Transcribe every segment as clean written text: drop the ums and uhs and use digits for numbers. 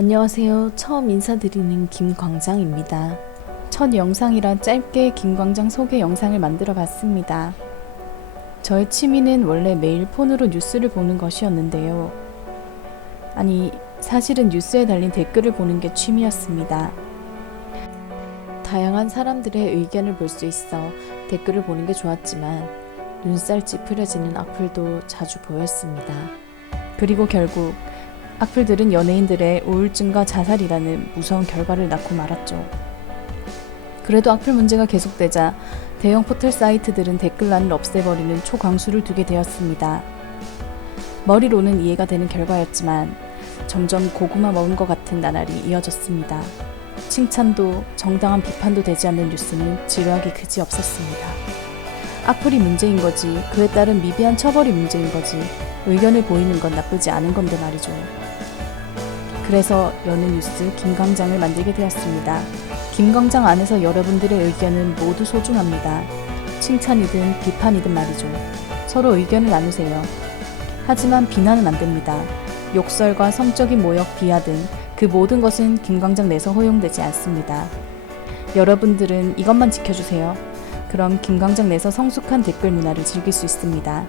안녕하세요. 처음 인사드리는 김광장입니다. 첫 영상이라 짧게 김광장 소개 영상을 만들어 봤습니다. 저의 취미는 원래 매일 폰으로 뉴스를 보는 것이었는데요. 아니, 사실은 뉴스에 달린 댓글을 보는 게 취미였습니다. 다양한 사람들의 의견을 볼 수 있어 댓글을 보는 게 좋았지만 눈살 찌푸려지는 악플도 자주 보였습니다. 그리고 결국 악플들은 연예인들의 우울증과 자살이라는 무서운 결과를 낳고 말았죠. 그래도 악플 문제가 계속되자 대형 포털 사이트들은 댓글란을 없애버리는 초강수를 두게 되었습니다. 머리로는 이해가 되는 결과였지만 점점 고구마 먹은 것 같은 나날이 이어졌습니다. 칭찬도 정당한 비판도 되지 않는 뉴스는 지루하기 그지없었습니다. 악플이 문제인 거지, 그에 따른 미비한 처벌이 문제인 거지, 의견을 보이는 건 나쁘지 않은 건데 말이죠. 그래서 여는 뉴스 김광장을 만들게 되었습니다. 김광장 안에서 여러분들의 의견은 모두 소중합니다. 칭찬이든 비판이든 말이죠. 서로 의견을 나누세요. 하지만 비난은 안 됩니다. 욕설과 성적인 모욕, 비하 등 그 모든 것은 김광장 내에서 허용되지 않습니다. 여러분들은 이것만 지켜주세요. 그럼 김광장 내에서 성숙한 댓글 문화를 즐길 수 있습니다.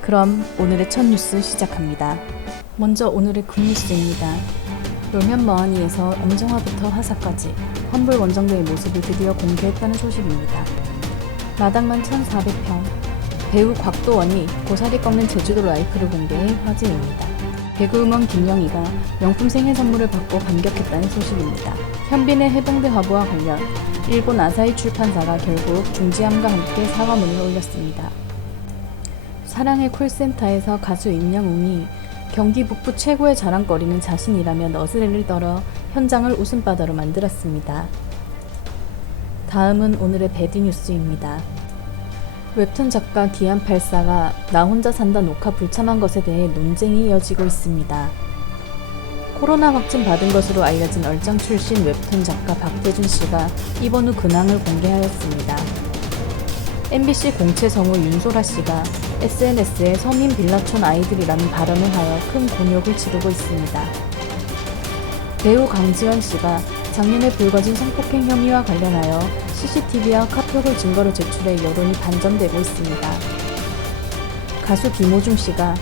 그럼 오늘의 첫 뉴스 시작합니다. 먼저 오늘의 굿뉴스입니다. 놀면 뭐하니에서 엄정화부터 화사까지 환불 원정대의 모습을 드디어 공개했다는 소식입니다. 마당만 1,400평, 배우 곽도원이 고사리 꺾는 제주도 라이프를 공개해 화제입니다. 개그우먼 김영희가 명품 생일 선물을 받고 감격했다는 소식입니다. 현빈의 해병대 화보와 관련 일본 아사히 출판사가 결국 중지함과 함께 사과문을 올렸습니다. 사랑의 콜센터에서 가수 임영웅이 경기 북부 최고의 자랑거리는 자신이라며 너스레를 떨어 현장을 웃음바다로 만들었습니다. 다음은 오늘의 배드뉴스입니다. 웹툰 작가 기안84가 나 혼자 산다 녹화 불참한 것에 대해 논쟁이 이어지고 있습니다. 코로나 확진 받은 것으로 알려진 얼짱 출신 웹툰 작가 박대준 씨가 이번 후 근황을 공개하였습니다. MBC 공채 성우 윤소라 씨가 SNS에 서민 빌라촌 아이들이라는 발언을 하여 큰 곤욕을 치르고 있습니다. 배우 강지연 씨가 작년에 불거진 성폭행 혐의와 관련하여 CCTV와 카톡을 증거로 제출해 여론이 반전되고 있습니다. 가수 김호중 씨가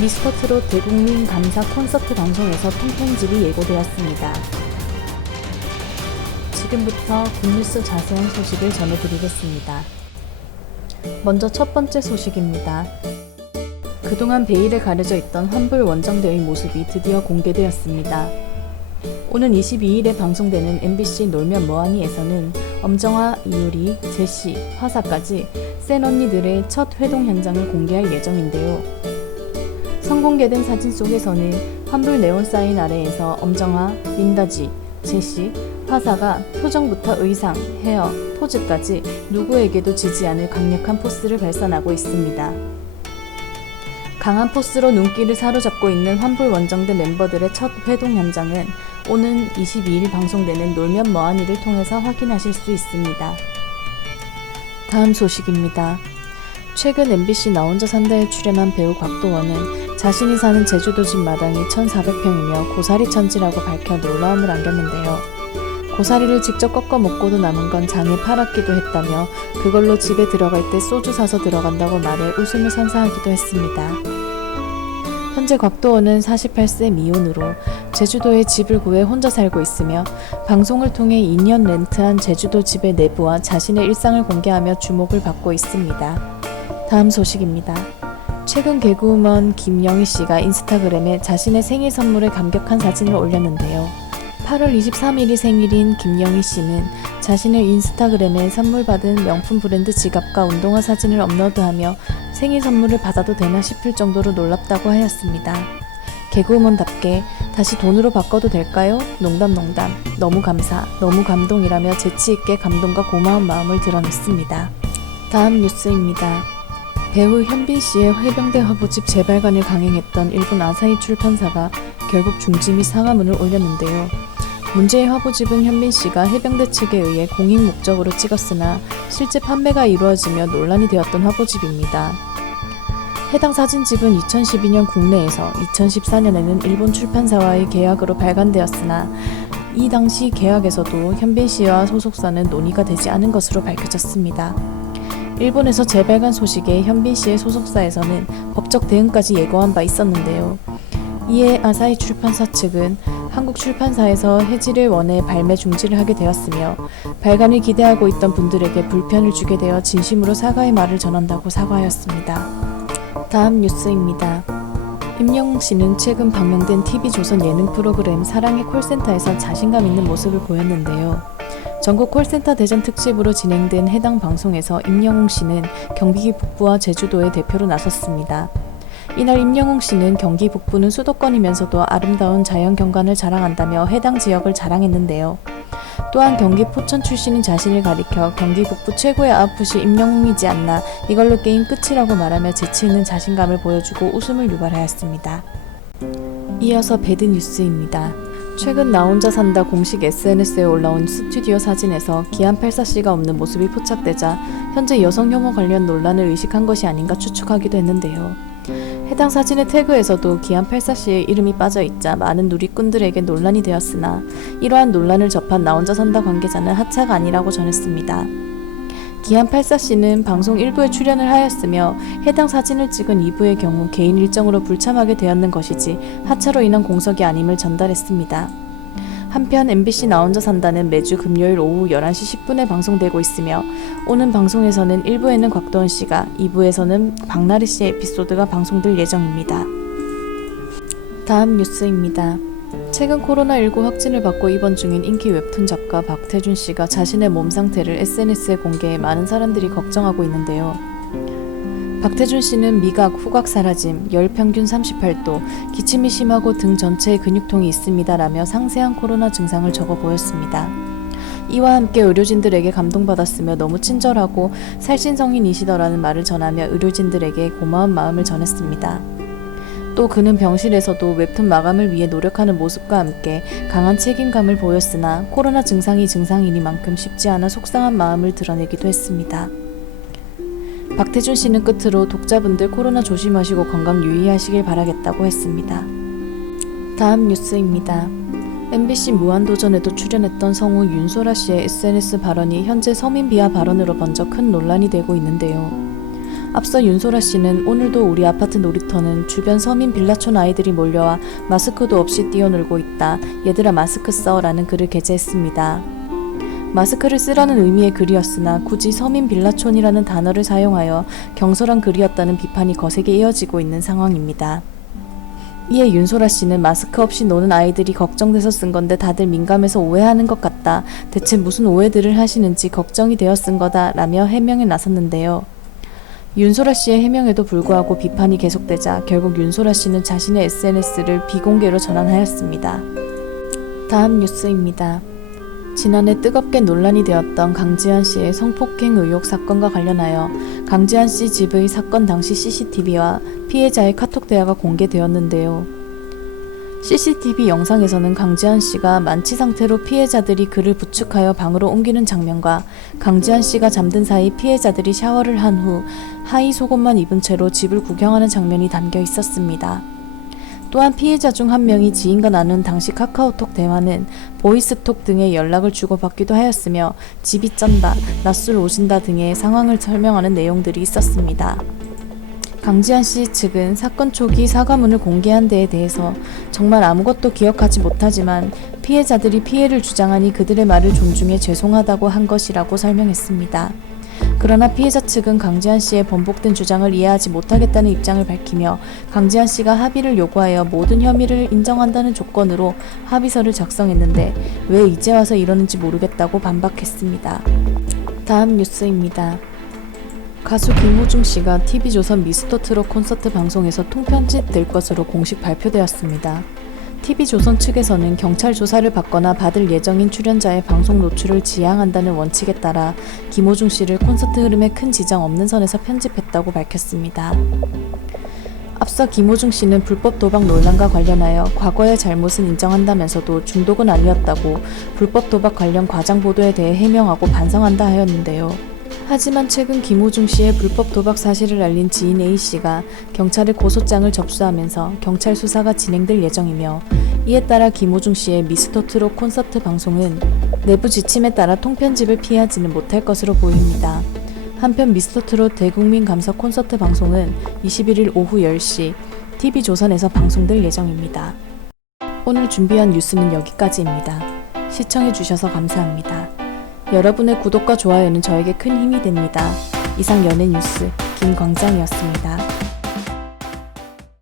미스터트롯 대국민 감사 콘서트 방송에서 팽팽질이 예고되었습니다. 지금부터 굿뉴스 자세한 소식을 전해드리겠습니다. 먼저 첫 번째 소식입니다. 그동안 베일에 가려져 있던 환불 원정대의 모습이 드디어 공개되었습니다. 오는 22일에 방송되는 MBC 놀면 뭐하니에서는 엄정화, 이효리, 제시, 화사까지 센 언니들의 첫 회동 현장을 공개할 예정인데요. 선공개된 사진 속에서는 환불 네온 사인 아래에서 엄정화, 린다지, 제시, 화사가 표정부터 의상, 헤어, 포즈까지 누구에게도 지지 않을 강력한 포스를 발산하고 있습니다. 강한 포스로 눈길을 사로잡고 있는 환불 원정대 멤버들의 첫 회동 현장은 오는 22일 방송되는 놀면 뭐하니를 통해서 확인하실 수 있습니다. 다음 소식입니다. 최근 MBC 나 혼자 산다에 출연한 배우 곽도원은 자신이 사는 제주도 집 마당이 1,400평이며 고사리 천지라고 밝혀 놀라움을 안겼는데요. 고사리를 직접 꺾어 먹고도 남은 건 장에 팔았기도 했다며 그걸로 집에 들어갈 때 소주 사서 들어간다고 말해 웃음을 선사하기도 했습니다. 현재 곽도원은 48세 미혼으로 제주도에 집을 구해 혼자 살고 있으며 방송을 통해 2년 렌트한 제주도 집의 내부와 자신의 일상을 공개하며 주목을 받고 있습니다. 다음 소식입니다. 최근 개그우먼 김영희 씨가 인스타그램에 자신의 생일 선물에 감격한 사진을 올렸는데요. 8월 23일이 생일인 김영희 씨는 자신의 인스타그램에 선물 받은 명품 브랜드 지갑과 운동화 사진을 업로드하며 생일 선물을 받아도 되나 싶을 정도로 놀랍다고 하였습니다. 개그우먼답게 다시 돈으로 바꿔도 될까요? 농담 너무 감사, 너무 감동이라며 재치있게 감동과 고마운 마음을 드러냈습니다. 다음 뉴스입니다. 배우 현빈 씨의 해병대 화보집 재발간을 강행했던 일본 아사히 출판사가 결국 중지 및 사과문을 올렸는데요. 문제의 화보집은 현빈 씨가 해병대 측에 의해 공익 목적으로 찍었으나 실제 판매가 이루어지며 논란이 되었던 화보집입니다. 해당 사진집은 2012년 국내에서 2014년에는 일본 출판사와의 계약으로 발간되었으나 이 당시 계약에서도 현빈 씨와 소속사는 논의가 되지 않은 것으로 밝혀졌습니다. 일본에서 재발간 소식에 현빈 씨의 소속사에서는 법적 대응까지 예고한 바 있었는데요. 이에 아사히 출판사 측은 한국 출판사에서 해지를 원해 발매 중지를 하게 되었으며 발간을 기대하고 있던 분들에게 불편을 주게 되어 진심으로 사과의 말을 전한다고 사과하였습니다. 다음 뉴스입니다. 임영웅 씨는 최근 방영된 TV조선 예능 프로그램 사랑의 콜센터에서 자신감 있는 모습을 보였는데요. 전국 콜센터 대전 특집으로 진행된 해당 방송에서 임영웅 씨는 경기 북부와 제주도의 대표로 나섰습니다. 이날 임영웅 씨는 경기 북부는 수도권이면서도 아름다운 자연 경관을 자랑한다며 해당 지역을 자랑했는데요. 또한 경기 포천 출신인 자신을 가리켜 경기 북부 최고의 아웃풋이 임영웅이지 않나, 이걸로 게임 끝이라고 말하며 재치 있는 자신감을 보여주고 웃음을 유발하였습니다. 이어서 배드 뉴스입니다. 최근 나 혼자 산다 공식 SNS에 올라온 스튜디오 사진에서 기안84씨가 없는 모습이 포착되자 현재 여성 혐오 관련 논란을 의식한 것이 아닌가 추측하기도 했는데요. 해당 사진의 태그에서도 기안84씨의 이름이 빠져있자 많은 누리꾼들에게 논란이 되었으나 이러한 논란을 접한 나 혼자 산다 관계자는 하차가 아니라고 전했습니다. 기안84씨는 방송 1부에 출연을 하였으며 해당 사진을 찍은 2부의 경우 개인 일정으로 불참하게 되었는 것이지 하차로 인한 공석이 아님을 전달했습니다. 한편 MBC 나 혼자 산다는 매주 금요일 오후 11시 10분에 방송되고 있으며 오는 방송에서는 1부에는 곽도원 씨가, 2부에서는 박나래 씨의 에피소드가 방송될 예정입니다. 다음 뉴스입니다. 최근 코로나19 확진을 받고 입원 중인 인기 웹툰 작가 박태준 씨가 자신의 몸 상태를 SNS에 공개해 많은 사람들이 걱정하고 있는데요. 박태준 씨는 미각, 후각 사라짐, 열 평균 38도, 기침이 심하고 등 전체에 근육통이 있습니다라며 상세한 코로나 증상을 적어 보였습니다. 이와 함께 의료진들에게 감동받았으며 너무 친절하고 살신성인이시더라는 말을 전하며 의료진들에게 고마운 마음을 전했습니다. 또 그는 병실에서도 웹툰 마감을 위해 노력하는 모습과 함께 강한 책임감을 보였으나 코로나 증상이 증상이니만큼 쉽지 않아 속상한 마음을 드러내기도 했습니다. 박태준 씨는 끝으로 독자분들 코로나 조심하시고 건강 유의하시길 바라겠다고 했습니다. 다음 뉴스입니다. MBC 무한도전에도 출연했던 성우 윤소라 씨의 SNS 발언이 현재 서민 비하 발언으로 번져 큰 논란이 되고 있는데요. 앞서 윤소라 씨는 오늘도 우리 아파트 놀이터는 주변 서민 빌라촌 아이들이 몰려와 마스크도 없이 뛰어놀고 있다. 얘들아 마스크 써 라는 글을 게재했습니다. 마스크를 쓰라는 의미의 글이었으나 굳이 서민 빌라촌이라는 단어를 사용하여 경솔한 글이었다는 비판이 거세게 이어지고 있는 상황입니다. 이에 윤소라 씨는 마스크 없이 노는 아이들이 걱정돼서 쓴 건데 다들 민감해서 오해하는 것 같다. 대체 무슨 오해들을 하시는지 걱정이 되어 쓴 거다 라며 해명에 나섰는데요. 윤소라 씨의 해명에도 불구하고 비판이 계속되자 결국 윤소라 씨는 자신의 SNS를 비공개로 전환하였습니다. 다음 뉴스입니다. 지난해 뜨겁게 논란이 되었던 강지한 씨의 성폭행 의혹 사건과 관련하여 강지한 씨 집의 사건 당시 CCTV와 피해자의 카톡 대화가 공개되었는데요. CCTV 영상에서는 강지한 씨가 만취 상태로 피해자들이 그를 부축하여 방으로 옮기는 장면과 강지한 씨가 잠든 사이 피해자들이 샤워를 한 후 하의 속옷만 입은 채로 집을 구경하는 장면이 담겨 있었습니다. 또한 피해자 중 한 명이 지인과 나눈 당시 카카오톡 대화는 보이스톡 등의 연락을 주고받기도 하였으며 집이 쩐다, 낮술 오신다 등의 상황을 설명하는 내용들이 있었습니다. 강지한 씨 측은 사건 초기 사과문을 공개한 데에 대해서 정말 아무것도 기억하지 못하지만 피해자들이 피해를 주장하니 그들의 말을 존중해 죄송하다고 한 것이라고 설명했습니다. 그러나 피해자 측은 강지한 씨의 번복된 주장을 이해하지 못하겠다는 입장을 밝히며 강지한 씨가 합의를 요구하여 모든 혐의를 인정한다는 조건으로 합의서를 작성했는데 왜 이제 와서 이러는지 모르겠다고 반박했습니다. 다음 뉴스입니다. 가수 김호중 씨가 TV조선 미스터트롯 콘서트 방송에서 통편집될 것으로 공식 발표되었습니다. TV조선 측에서는 경찰 조사를 받거나 받을 예정인 출연자의 방송 노출을 지양한다는 원칙에 따라 김호중 씨를 콘서트 흐름에 큰 지장 없는 선에서 편집했다고 밝혔습니다. 앞서 김호중 씨는 불법 도박 논란과 관련하여 과거의 잘못은 인정한다면서도 중독은 아니었다고 불법 도박 관련 과장 보도에 대해 해명하고 반성한다 하였는데요. 하지만 최근 김호중 씨의 불법 도박 사실을 알린 지인 A씨가 경찰에 고소장을 접수하면서 경찰 수사가 진행될 예정이며, 이에 따라 김호중 씨의 미스터트롯 콘서트 방송은 내부 지침에 따라 통편집을 피하지는 못할 것으로 보입니다. 한편 미스터트롯 대국민 감사 콘서트 방송은 21일 오후 10시 TV조선에서 방송될 예정입니다. 오늘 준비한 뉴스는 여기까지입니다. 시청해주셔서 감사합니다. 여러분의 구독과 좋아요는 저에게 큰 힘이 됩니다. 이상 연예뉴스 김광장이었습니다.